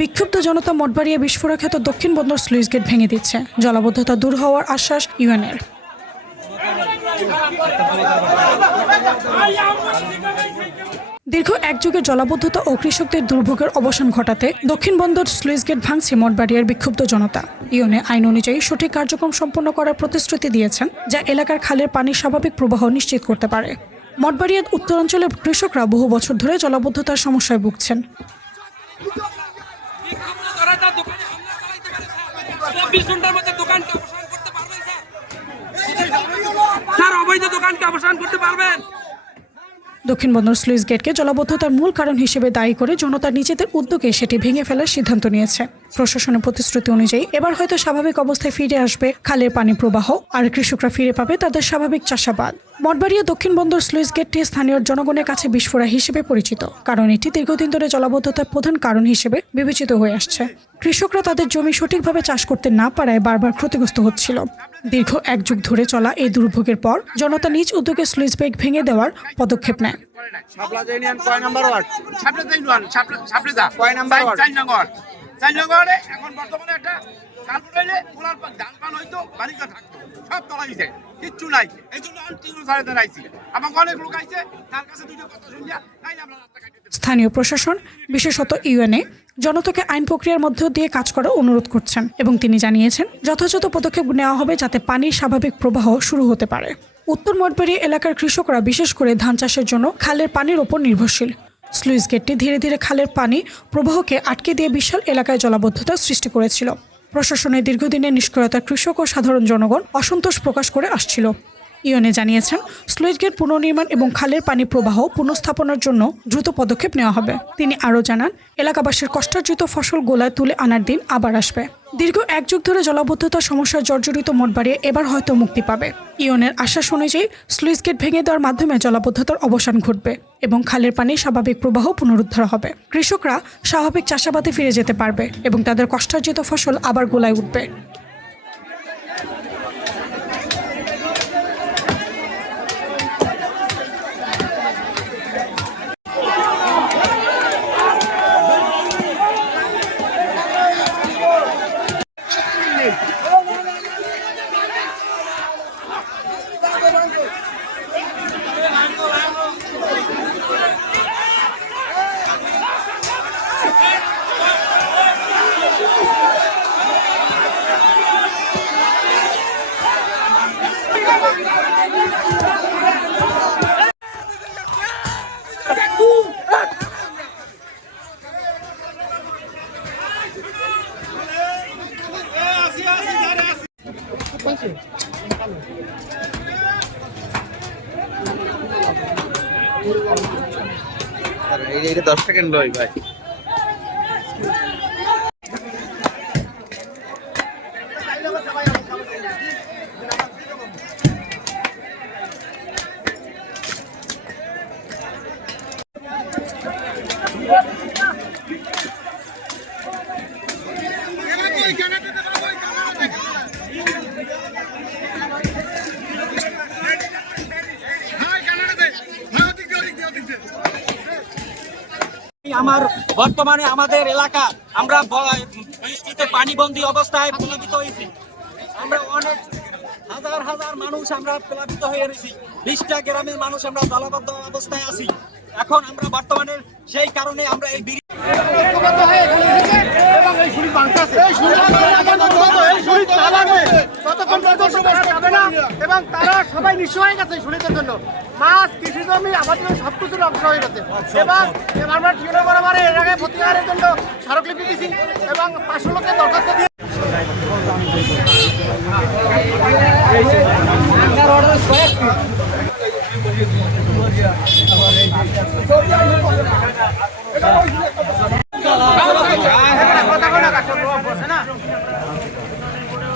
বিক্ষুব্ধ জনতা মঠবাড়িয়া বিস্ফোরক খ্যাত দক্ষিণ বন্দর স্লুইস গেট ভেঙে দিচ্ছে। জলাবদ্ধতা দূর হওয়ার আশ্বাস ইউএনের দীর্ঘ এক যুগের জলাবদ্ধতা ও কৃষকদের দুর্ভোগের অবসান ঘটাতে দক্ষিণ বন্দর স্লুইস গেট ভাঙছে মঠবাড়িয়ার বিক্ষুব্ধ জনতা। ইউনে আইন অনুযায়ী সঠিক কার্যক্রম সম্পন্ন করার প্রতিশ্রুতি দিয়েছেন, যা এলাকার খালের পানির স্বাভাবিক প্রবাহ নিশ্চিত করতে পারে। মঠবাড়িয়ার উত্তরাঞ্চলের কৃষকরা বহু বছর ধরে জলাবদ্ধতার সমস্যায় ভুগছেন। দোকানকে অবসান করতে পারবেন? দক্ষিণ বন্দর স্লুইস গেটকে জলাবদ্ধতার মূল কারণ হিসেবে দায়ী করে জনতা নিজেদের উদ্যোগে সেটি ভেঙে ফেলার সিদ্ধান্ত নিয়েছে। প্রশাসনের প্রতিশ্রুতি অনুযায়ী এবার হয়তো স্বাভাবিক অবস্থায় ফিরে আসবে খালের পানি প্রবাহ, আর কৃষকরা ফিরে পাবে তাদের স্বাভাবিক চাষাবাদ। মঠবাড়িয়া দক্ষিণ বন্দর স্লুইস গেটটি স্থানীয় জনগণের কাছে বিস্ফোরা হিসেবে পরিচিত, কারণ এটি দীর্ঘদিন ধরে জলাবদ্ধতার প্রধান কারণ হিসেবে বিবেচিত হয়ে আসছে। কৃষকরা তাদের জমি সঠিকভাবে চাষ করতে না পারায় বারবার ক্ষতিগ্রস্ত হচ্ছিল। দীর্ঘ এক যুগ ধরে চলা এই দুর্ভোগের পর জনতা নিজ উদ্যোগে স্লুইস গেট ভেঙে দেওয়ার পদক্ষেপ নেয়। এখন বর্তমানে একটা কাল ফুটাইলে ওনার ধান পান হইতো বাড়িতে থাকতো। সব কিচ্ছু নাই। এই জন্য আমি তিন সাড়ে তিন আইছি আমাকে অনেক লোক আইছে তার কাছে দুটো কথা শুনিয়া আমরা রাস্তা কাটিয়ে দিলাম। স্থানীয় প্রশাসন বিশেষত ইউএনএ জনতাকে আইন প্রক্রিয়ার মধ্য দিয়ে কাজ করার অনুরোধ করছেন এবং তিনি জানিয়েছেন, যথাযথ পদক্ষেপ নেওয়া হবে যাতে পানির স্বাভাবিক প্রবাহ শুরু হতে পারে। উত্তর মঠবাড়ি এলাকার কৃষকরা বিশেষ করে ধান চাষের জন্য খালের পানির ওপর নির্ভরশীল। স্লুইস গেটটি ধীরে ধীরে খালের পানি প্রবাহকে আটকে দিয়ে বিশাল এলাকায় জলাবদ্ধতা সৃষ্টি করেছিল। প্রশাসনের দীর্ঘদিনের নিষ্ক্রিয়তা কৃষক ও সাধারণ জনগণ অসন্তোষ প্রকাশ করে আসছিল। ইয়নে জানিয়েছেন স্লুইস গেট পুনর্নির্মাণ এবং খালের পানি প্রবাহ পুনঃস্থাপনের জন্য দ্রুত পদক্ষেপ নেওয়া হবে। তিনি আরও জানান, এলাকাবাসীর কষ্টার্জিত ফসল গোলায় তুলে আনার দিন আবার আসবে। দীর্ঘ এক যুগ ধরে জলাবদ্ধতার সমস্যায় জর্জরিত মঠবাড়িয়ে এবার হয়তো মুক্তি পাবে। ইয়নের আশ্বাস অনুযায়ী, স্লুইস গেট ভেঙে দেওয়ার মাধ্যমে জলাবদ্ধতার অবসান ঘটবে এবং খালের পানির স্বাভাবিক প্রবাহ পুনরুদ্ধার হবে। কৃষকরা স্বাভাবিক চাষাবাদে ফিরে যেতে পারবে এবং তাদের কষ্টার্জিত ফসল আবার গোলায় উঠবে। দশ সেকেন্ড লই ভাই। আমার বর্তমানে আমাদের এলাকা আমরা বৃষ্টিতে পানিবন্দী অবস্থায় প্লাবিত হয়েছি আমরা অনেক হাজার হাজার মানুষ আমরা প্লাবিত হয়ে রয়েছি বিশটা গ্রামের মানুষ আমরা জলবদ্ধ অবস্থায় আছি এখন আমরা বর্তমানে সেই কারণে আমরা এই ততক্ষণ এবং তারা সবাই নিঃস্ব হয়ে গেছে শরীরের জন্য। মাছ কৃষি জমি আমাদের সব কিছু নষ্ট হয়ে গেছে। এবং আমরা ঠিকানা বরাবর এর আগে প্রতিকারের জন্য স্মারকলিপি দিয়েছি এবং পাঁচশো লোকের দরখাস্ত দিয়ে